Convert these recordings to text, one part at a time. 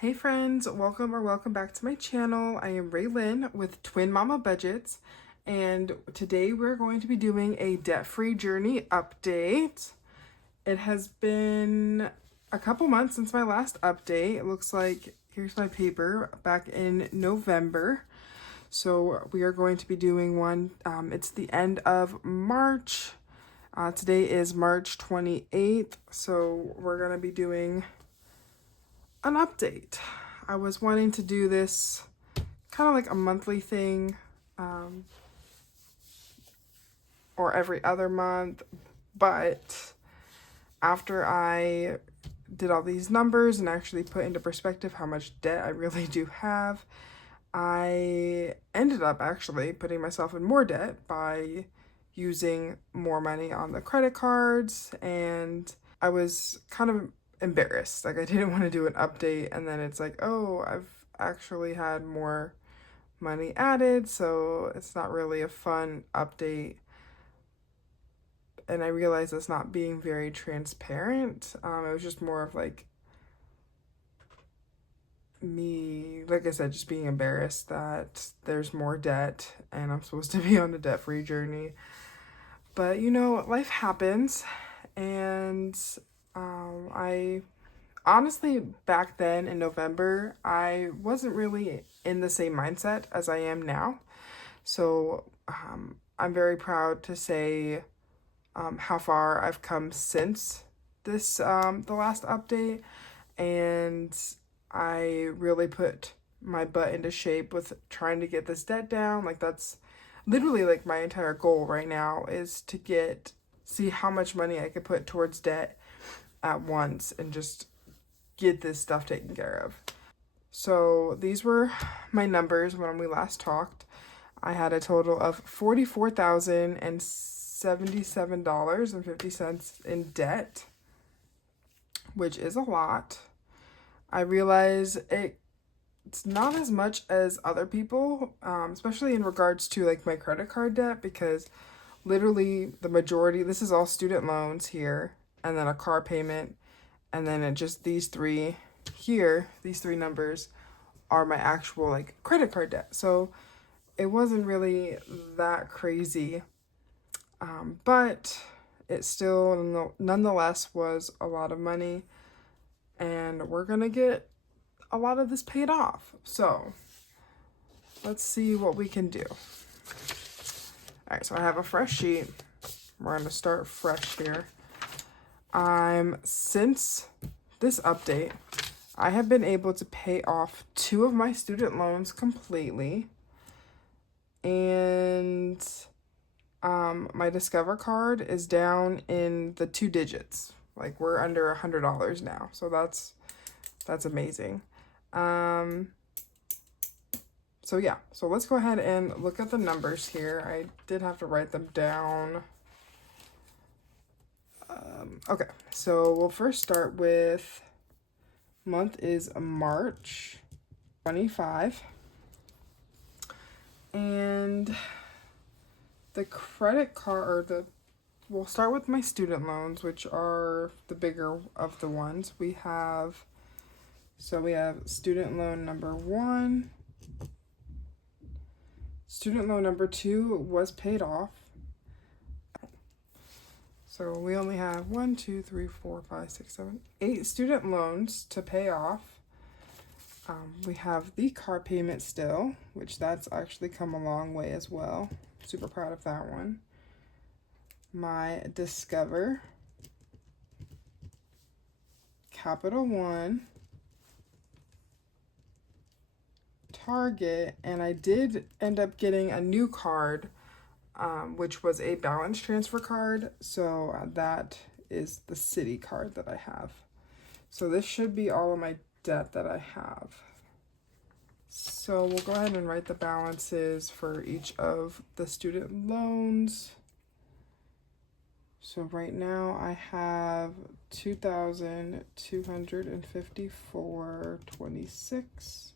Hey friends, welcome back to my channel. I am Raylyn with Twin Mama Budgets, and today we're going to be doing a debt-free journey update. It has been a couple months since my last update. It looks like, here's my paper, back in November. So we are going to be doing one. It's the end of March. Today is March 28th, so we're going to be doing an update. I was wanting to do this kind of like a monthly thing, or every other month, but after I did all these numbers and actually put into perspective how much debt I really do have, I ended up actually putting myself in more debt by using more money on the credit cards, and I was kind of embarrassed. Like, I didn't want to do an update and then it's like, oh, I've actually had more money added, so it's not really a fun update. And I realized it's not being very transparent. It was just more of like me, like I said, just being embarrassed that there's more debt and I'm supposed to be on a debt-free journey. But you know, life happens, and I honestly, back then in November, I wasn't really in the same mindset as I am now. So I'm very proud to say how far I've come since this, the last update. And I really put my butt into shape with trying to get this debt down. Like, that's literally like my entire goal right now, is to see how much money I could put towards debt at once and just get this stuff taken care of. So these were my numbers when we last talked. I had a total of $44,077.50 in debt, which is a lot. I realize it's not as much as other people, especially in regards to like my credit card debt, because literally the majority, this is all student loans here, and then a car payment, and then it just these three here, these three numbers are my actual like credit card debt. So it wasn't really that crazy, but it still nonetheless was a lot of money, and we're gonna get a lot of this paid off. So let's see what we can do. All right, so I have a fresh sheet. We're gonna start fresh here. Since this update, I have been able to pay off 2 of my student loans completely, and my Discover card is down in the 2 digits. Like, we're under $100 now, so that's amazing. So yeah, so let's go ahead and look at the numbers here. I did have to write them down. Okay, so we'll first start with, month is March 25. And the credit card, or we'll start with my student loans, which are the bigger of the ones. We have student loan number 1. Student loan number 2 was paid off. So we only have 1, 2, 3, 4, 5, 6, 7, 8 student loans to pay off. We have the car payment still, which that's actually come a long way as well. Super proud of that one. My Discover, Capital One, Target, and I did end up getting a new card, which was a balance transfer card. So that is the Citi card that I have. So this should be all of my debt that I have. So we'll go ahead and write the balances for each of the student loans. So right now I have $2,254.26,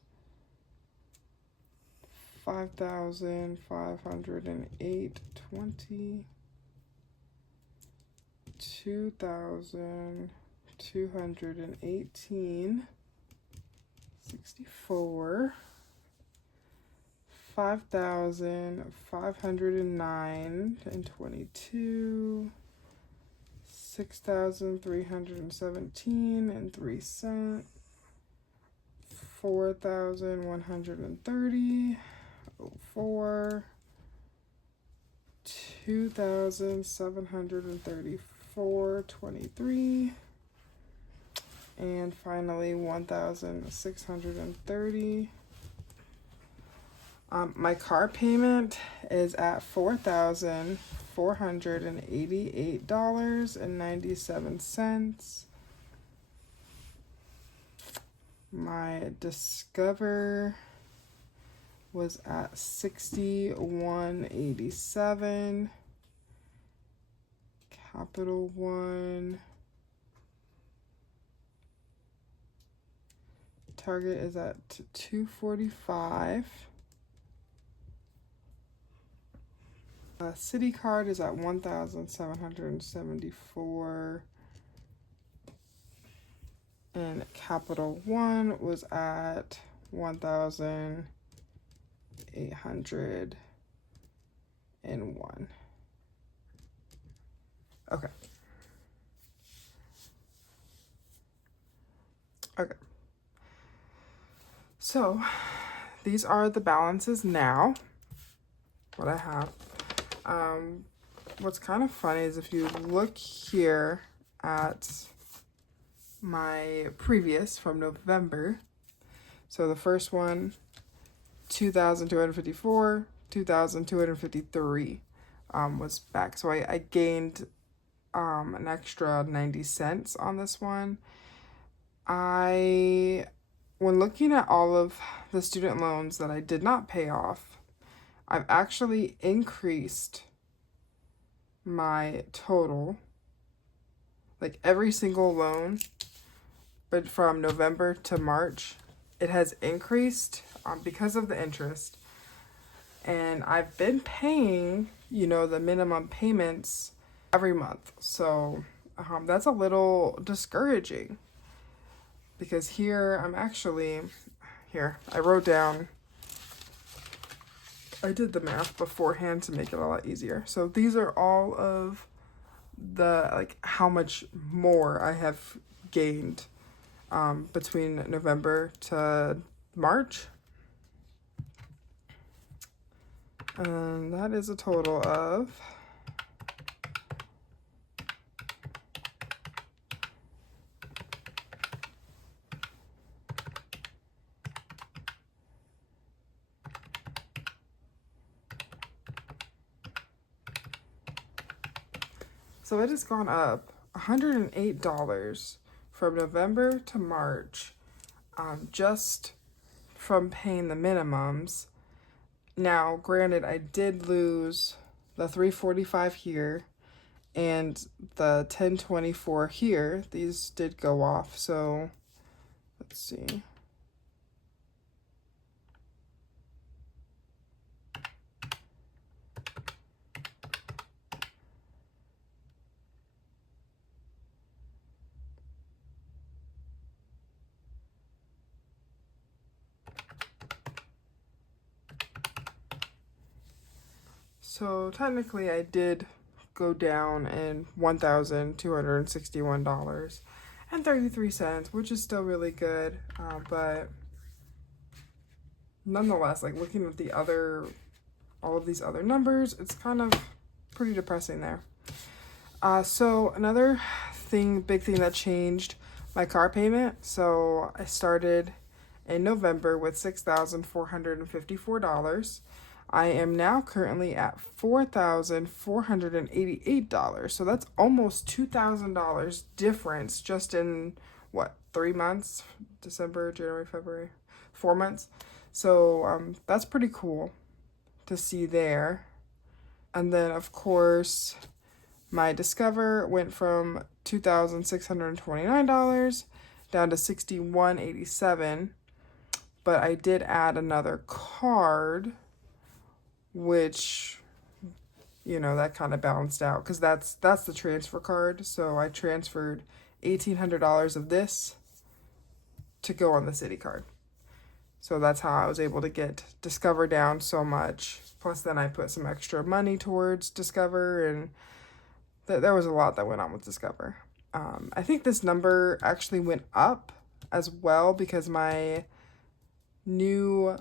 $5,508.20, $2,218, 64, 5,509 and 22, 6,317 and 3 cents, 4,130, 04, 2,734, 23, and finally 1,630. My car payment is at $4,488.97. My Discover was at $61.87. Capital One. Target is at $245. City Card is at $1,774. And Capital One was at $1,801. Okay. Okay. So these are the balances now, what I have. What's kind of funny is if you look here at my previous from November, so the first one, 2,254, 2,253 was back. So I gained an extra 90 cents on this one. When looking at all of the student loans that I did not pay off, I've actually increased my total, like every single loan, but from November to March, it has increased because of the interest. And I've been paying, the minimum payments every month. So that's a little discouraging because here I wrote down, I did the math beforehand to make it a lot easier. So these are all of the, how much more I have gained between November to March. And that is a total of so it has gone up $108 from November to March, just from paying the minimums. Now, granted, I did lose the $345 here and the $1024 here. These did go off, so let's see. So technically I did go down in $1,261.33, which is still really good, but nonetheless, looking at all of these other numbers, it's kind of pretty depressing there. So another big thing that changed my car payment. So I started in November with $6,454. I am now currently at $4,488. So that's almost $2,000 difference just in 3 months? December, January, February, 4 months. So that's pretty cool to see there. And then of course my Discover went from $2,629 down to $61.87. But I did add another card, which, that kind of balanced out because that's the transfer card. So I transferred $1,800 of this to go on the city card. So that's how I was able to get Discover down so much. Plus then I put some extra money towards Discover, and there was a lot that went on with Discover. I think this number actually went up as well because my new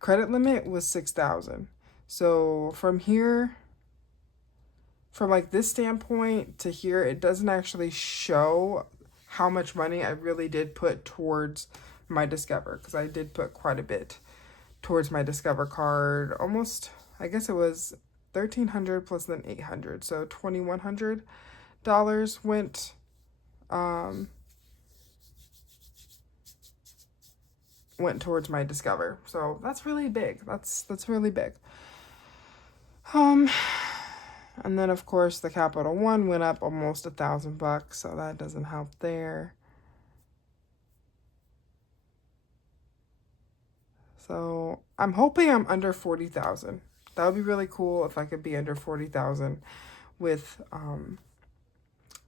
credit limit was 6,000. So from here, from like this standpoint to here, it doesn't actually show how much money I really did put towards my Discover, because I did put quite a bit towards my Discover card. Almost, I guess it was 1,300 plus then 800, so $2,100 went towards my Discover. So that's really big. That's really big. And then of course the Capital One went up almost $1,000, so that doesn't help there. So I'm hoping I'm under 40,000. That would be really cool if I could be under 40,000 with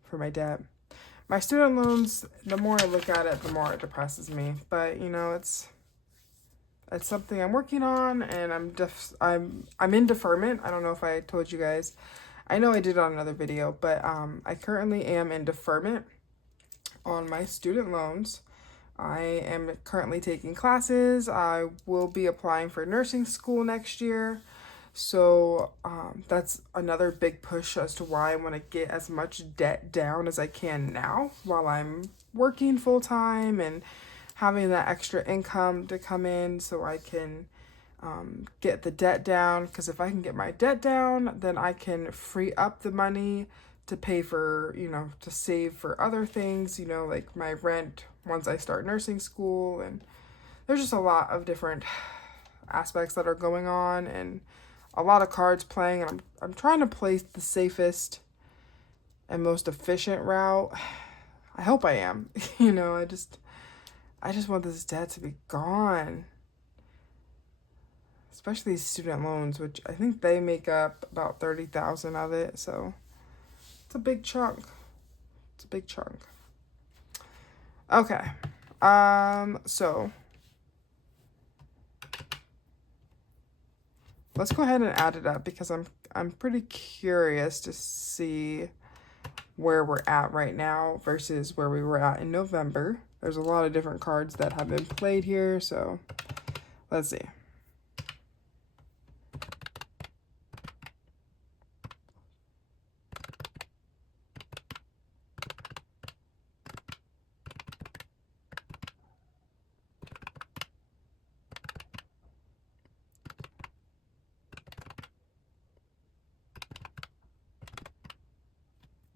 for my debt. My student loans, the more I look at it, the more it depresses me. But you know, it's something I'm working on, and I'm in deferment. I don't know if I told you guys. I know I did on another video, but I currently am in deferment on my student loans. I am currently taking classes. I will be applying for nursing school next year. So that's another big push as to why I want to get as much debt down as I can now while I'm working full time and having that extra income to come in, so I can get the debt down. Because if I can get my debt down, then I can free up the money to pay for, you know, to save for other things, you know, like my rent once I start nursing school. And there's just a lot of different aspects that are going on, and a lot of cards playing, and I'm trying to play the safest and most efficient route. I hope I am. You know, I just want this debt to be gone. Especially these student loans, which I think they make up about 30,000 of it, so it's a big chunk. It's a big chunk. Okay. So let's go ahead and add it up, because I'm pretty curious to see where we're at right now versus where we were at in November. There's a lot of different cards that have been played here, so let's see.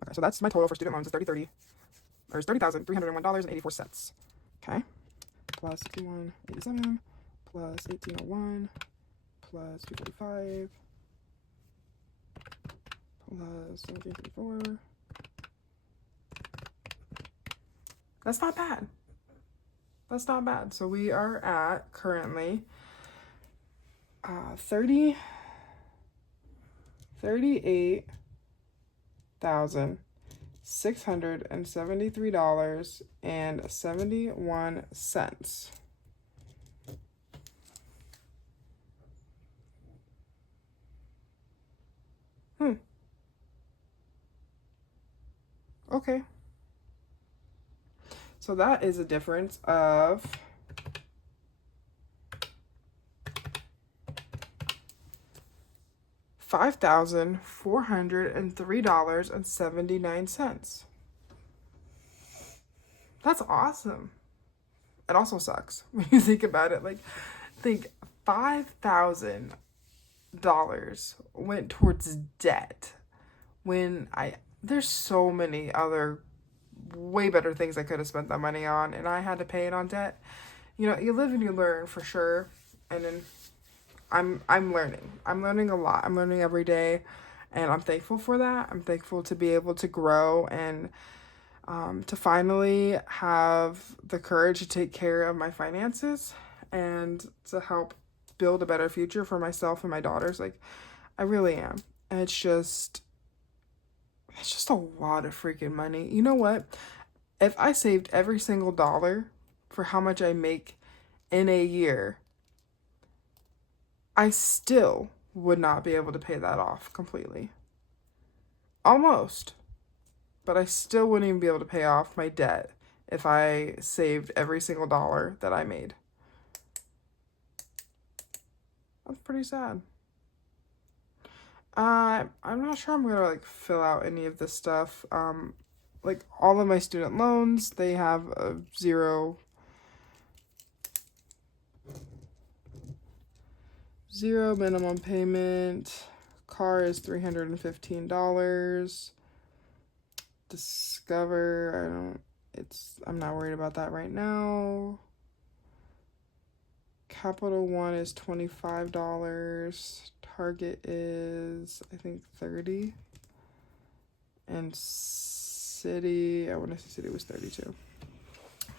Okay, so that's my total for student loans is $30,301.84. Okay, plus 5187 plus 1801 plus 245 plus 1734. That's not bad. That's not bad. So we are at currently $38,673.71. Okay. So that is a difference of $5,403.79. That's awesome. It also sucks when you think about it. Like, think $5,000 went towards debt when there's so many other way better things I could have spent that money on, and I had to pay it on debt. You know, you live and you learn, for sure. And then I'm learning. I'm learning a lot. I'm learning every day, and I'm thankful for that. I'm thankful to be able to grow and to finally have the courage to take care of my finances and to help build a better future for myself and my daughters. Like, I really am. And it's just a lot of freaking money. You know what? If I saved every single dollar for how much I make in a year, I still would not be able to pay that off completely. Almost. But I still wouldn't even be able to pay off my debt if I saved every single dollar that I made. That's pretty sad. I'm not sure I'm gonna like fill out any of this stuff. Like all of my student loans, they have a zero minimum payment. Car is $315. Discover, I'm not worried about that right now. Capital One is $25. Target is, I think, 30. And City, I want to say City was 32.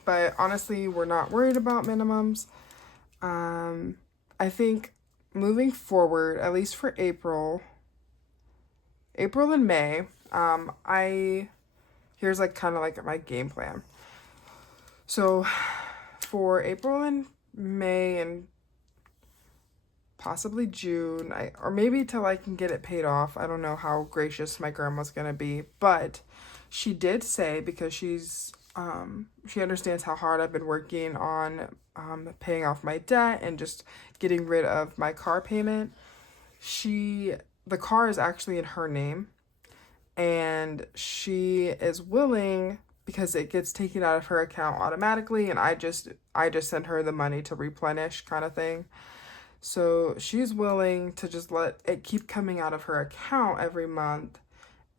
But honestly, we're not worried about minimums. I think moving forward, at least for April and May, here's like kind of like my game plan. So for April and May and possibly June, or maybe till I can get it paid off. I don't know how gracious my grandma's gonna be, but she did say, because she understands how hard I've been working on paying off my debt and just getting rid of my car payment. The car is actually in her name, and she is willing, because it gets taken out of her account automatically, and I just send her the money to replenish kind of thing. So she's willing to just let it keep coming out of her account every month.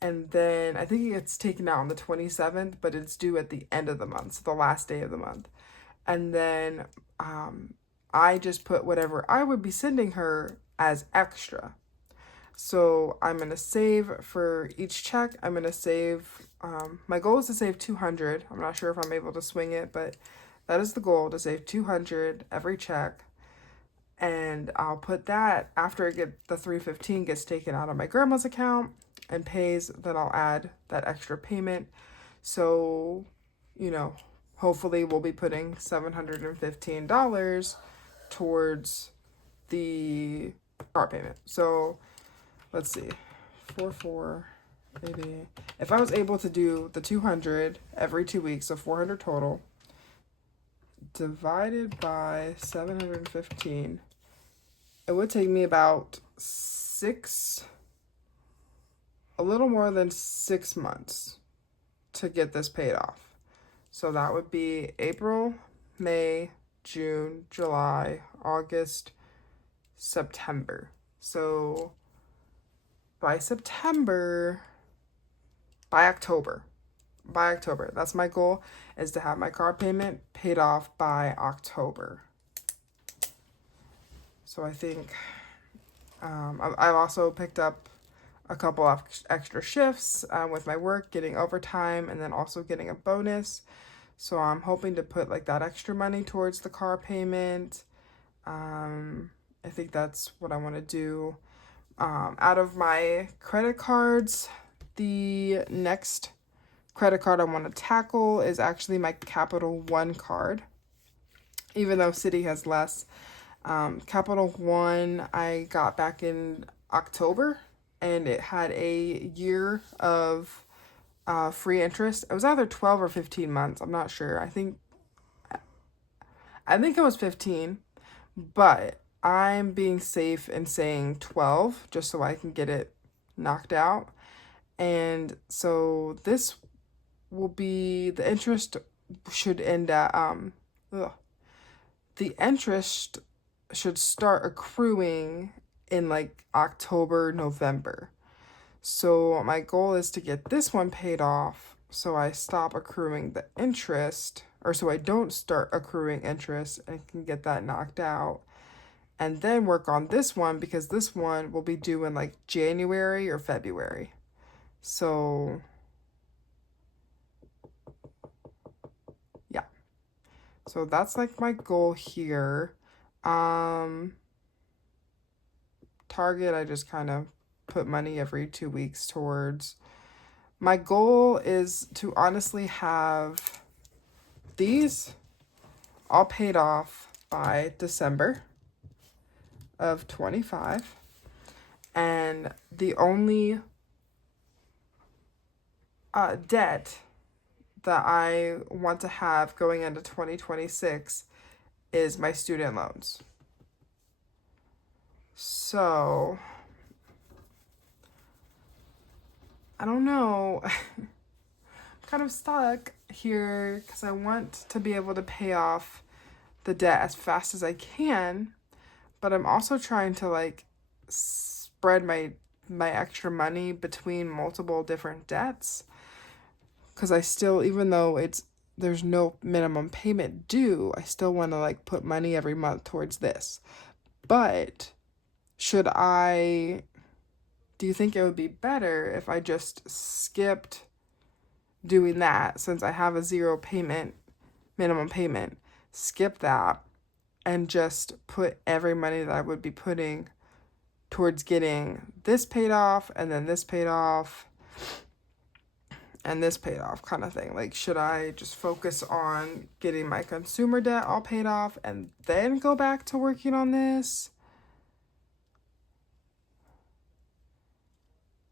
And then I think it gets taken out on the 27th, but it's due at the end of the month, so the last day of the month. And then I just put whatever I would be sending her as extra. So I'm going to save for each check. I'm going to save, my goal is to save $200. I'm not sure if I'm able to swing it, but that is the goal, to save $200 every check. And I'll put that after the $315 gets taken out of my grandma's account and pays, then I'll add that extra payment. So, hopefully we'll be putting $715 towards the car payment. So let's see, 4,480. If I was able to do the 200 every 2 weeks, so 400 total, divided by 715, it would take me about a little more than 6 months to get this paid off. So that would be April, May, June, July, August, September. So by October, that's my goal, is to have my car payment paid off by October. So I think I've also picked up a couple of extra shifts with my work, getting overtime, and then also getting a bonus. So I'm hoping to put like that extra money towards the car payment. I think that's what I want to do. Out of my credit cards, the next credit card I want to tackle is actually my Capital One card, even though Citi has less. Capital One I got back in October, and it had a year of free interest. It was either 12 or 15 months. I'm not sure. I think it was 15, but I'm being safe and saying 12 just so I can get it knocked out. And so this will be, the interest should end at the interest should start accruing in like October, November. So my goal is to get this one paid off so I stop accruing the interest, or so I don't start accruing interest and can get that knocked out. And then work on this one, because this one will be due in like January or February. So yeah. So that's like my goal here. Target, I just kind of put money every 2 weeks towards. My goal is to honestly have these all paid off by December of 25. And the only debt that I want to have going into 2026 is my student loans. So, I don't know. I'm kind of stuck here because I want to be able to pay off the debt as fast as I can, but I'm also trying to like spread my extra money between multiple different debts, because I still, even though there's no minimum payment due, I still want to like put money every month towards this. But do you think it would be better if I just skipped doing that, since I have a zero minimum payment, skip that and just put every money that I would be putting towards getting this paid off, and then this paid off, and this paid off, kind of thing? Like, should I just focus on getting my consumer debt all paid off and then go back to working on this?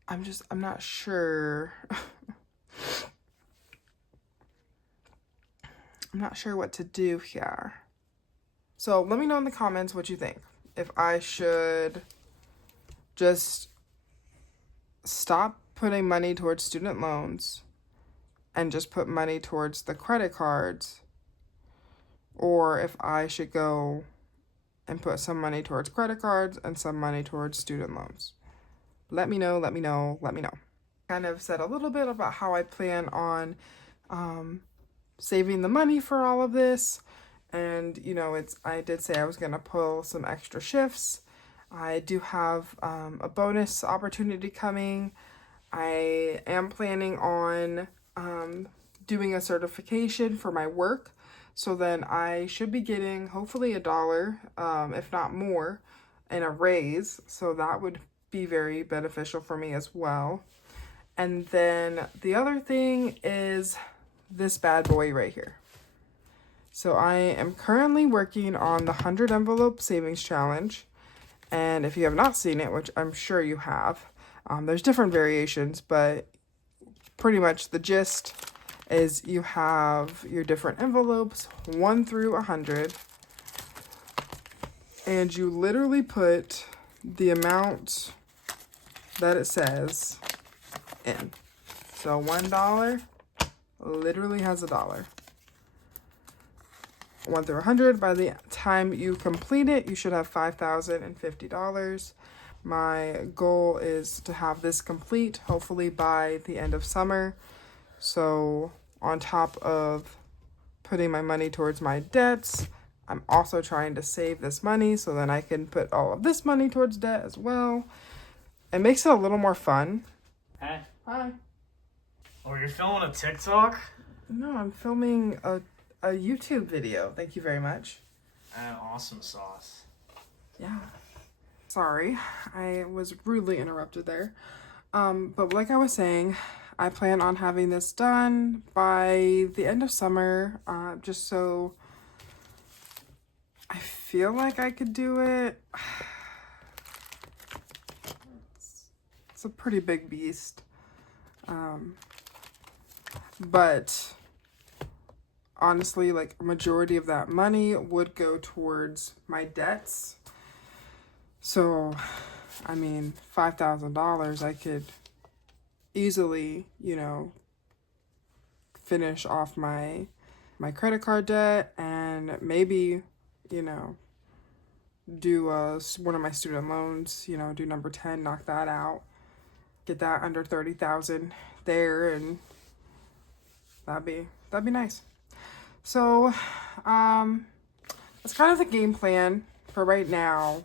I'm not sure. I'm not sure what to do here. So let me know in the comments what you think. If I should just stop putting money towards student loans and just put money towards the credit cards, or if I should go and put some money towards credit cards and some money towards student loans. Let me know. Kind of said a little bit about how I plan on saving the money for all of this. And, I did say I was going to pull some extra shifts. I do have a bonus opportunity coming. I am planning on doing a certification for my work. So then I should be getting hopefully $1, if not more, in a raise. So that would be very beneficial for me as well. And then the other thing is this bad boy right here. So I am currently working on the 100 envelope savings challenge. And if you have not seen it, which I'm sure you have, there's different variations, but pretty much the gist is you have your different envelopes, 1 through 100, and you literally put the amount that it says in. So $1 literally has $1. 1 through 100. By the time you complete it, you should have $5,050. My goal is to have this complete, hopefully by the end of summer. So on top of putting my money towards my debts, I'm also trying to save this money so then I can put all of this money towards debt as well. It makes it a little more fun. Hey. Hi. Oh, you're filming a TikTok? No, I'm filming a YouTube video. Thank you very much. Awesome sauce. Yeah. Sorry, I was rudely interrupted there. But like I was saying, I plan on having this done by the end of summer, just so I feel like I could do it. It's a pretty big beast. But honestly, like, a majority of that money would go towards my debts. So, I mean, $5,000, I could easily, finish off my credit card debt and maybe, do one of my student loans, do number 10, knock that out, get that under 30,000 there, and that'd be nice. So, that's kind of the game plan for right now.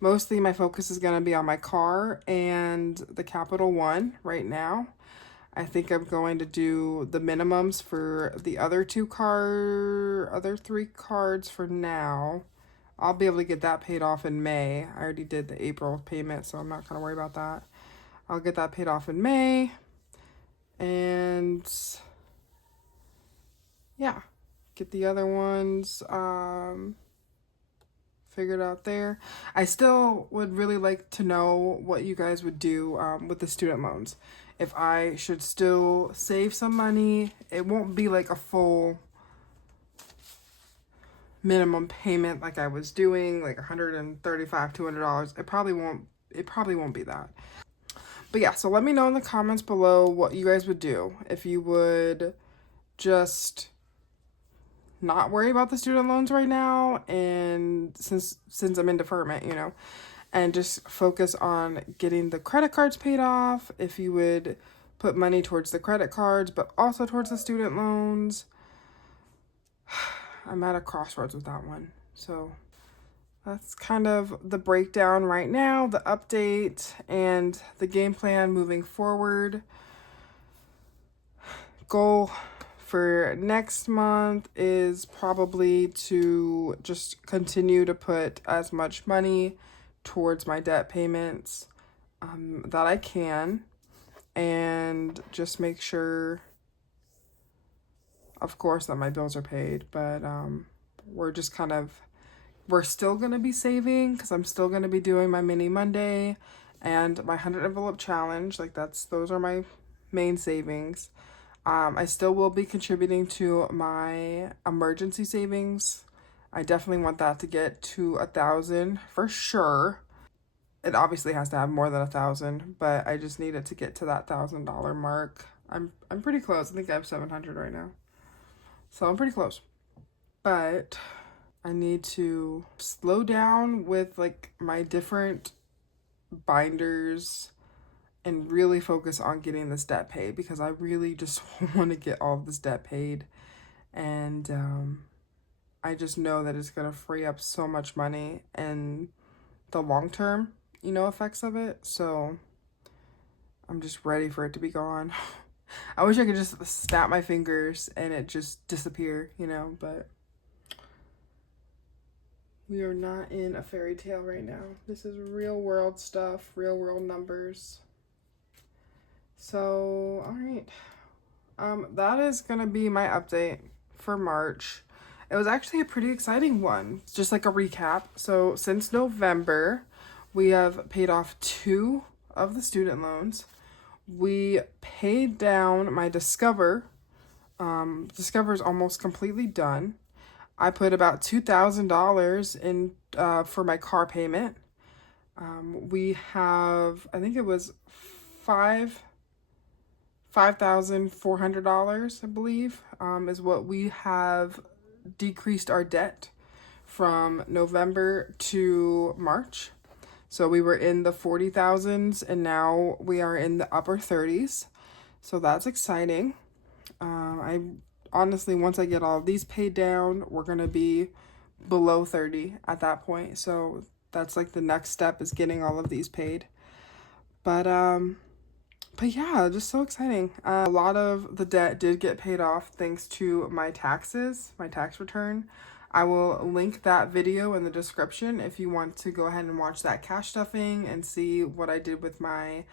Mostly my focus is going to be on my car and the Capital One right now. I think I'm going to do the minimums for the other 3 cards for now. I'll be able to get that paid off in May. I already did the April payment, so I'm not going to worry about that. I'll get that paid off in May. And yeah, get the other ones figured out there. I still would really like to know what you guys would do with the student loans. If I should still save some money, it won't be like a full minimum payment like I was doing, like $135, $200. It probably won't be that. But yeah, so let me know in the comments below what you guys would do. If you would just not worry about the student loans right now, and since I'm in deferment, you know, and just focus on getting the credit cards paid off. If you would put money towards the credit cards but also towards the student loans. I'm at a crossroads with that one. So that's kind of the breakdown right now, the update, and the game plan moving forward. Goal for next month is probably to just continue to put as much money towards my debt payments that I can, and just make sure, of course, that my bills are paid. But we're still going to be saving, because I'm still going to be doing my mini Monday and my 100 envelope challenge. Like, those are my main savings. I still will be contributing to my emergency savings. I definitely want that to get to 1,000 for sure. It obviously has to have more than 1,000, but I just need it to get to that $1,000 mark. I'm pretty close. I think I have 700 right now, so I'm pretty close. But I need to slow down with like my different binders and really focus on getting this debt paid, because I really just want to get all of this debt paid. And I just know that it's going to free up so much money and the long term, you know, effects of it. So I'm just ready for it to be gone. I wish I could just snap my fingers and it just disappear, you know, but we are not in a fairy tale right now. This is real world stuff, real world numbers. So, all right. That is going to be my update for March. It was actually a pretty exciting one. Just like a recap. So, since November, we have paid off 2 of the student loans. We paid down my Discover. Discover is almost completely done. I put about $2,000 in for my car payment. We have, I think it was $5,400, I believe, is what we have decreased our debt from November to March. So we were in the 40,000s and now we are in the upper 30s. So that's exciting. I honestly, once I get all of these paid down, we're going to be below 30 at that point. So that's like the next step, is getting all of these paid. But yeah, just so exciting. A lot of the debt did get paid off thanks to my taxes, my tax return. I will link that video in the description if you want to go ahead and watch that cash stuffing and see what I did with my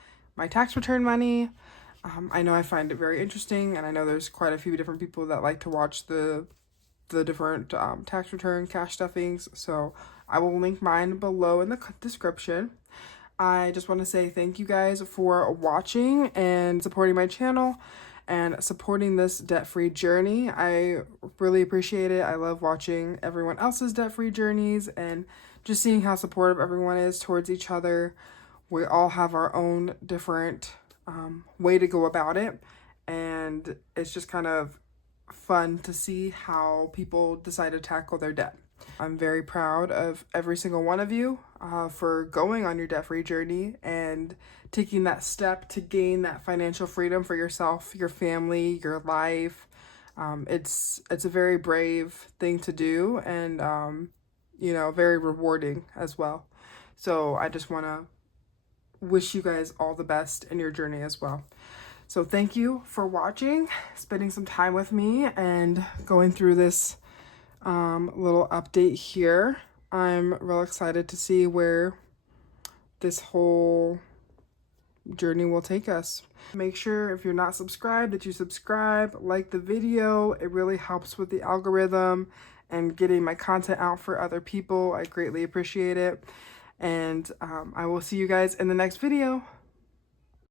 tax return money. I know I find it very interesting, and I know there's quite a few different people that like to watch the different tax return cash stuffings. So I will link mine below in the description. I just want to say thank you guys for watching and supporting my channel and supporting this debt-free journey. I really appreciate it. I love watching everyone else's debt-free journeys and just seeing how supportive everyone is towards each other. We all have our own different way to go about it, and it's just kind of fun to see how people decide to tackle their debt. I'm very proud of every single one of you for going on your debt-free journey and taking that step to gain that financial freedom for yourself, your family, your life. It's a very brave thing to do, and you know, very rewarding as well. So I just want to wish you guys all the best in your journey as well. So thank you for watching, spending some time with me, and going through this little update here. I'm real excited to see where this whole journey will take us. Make sure if you're not subscribed that you subscribe, like the video. It really helps with the algorithm and getting my content out for other people. I greatly appreciate it. And I will see you guys in the next video.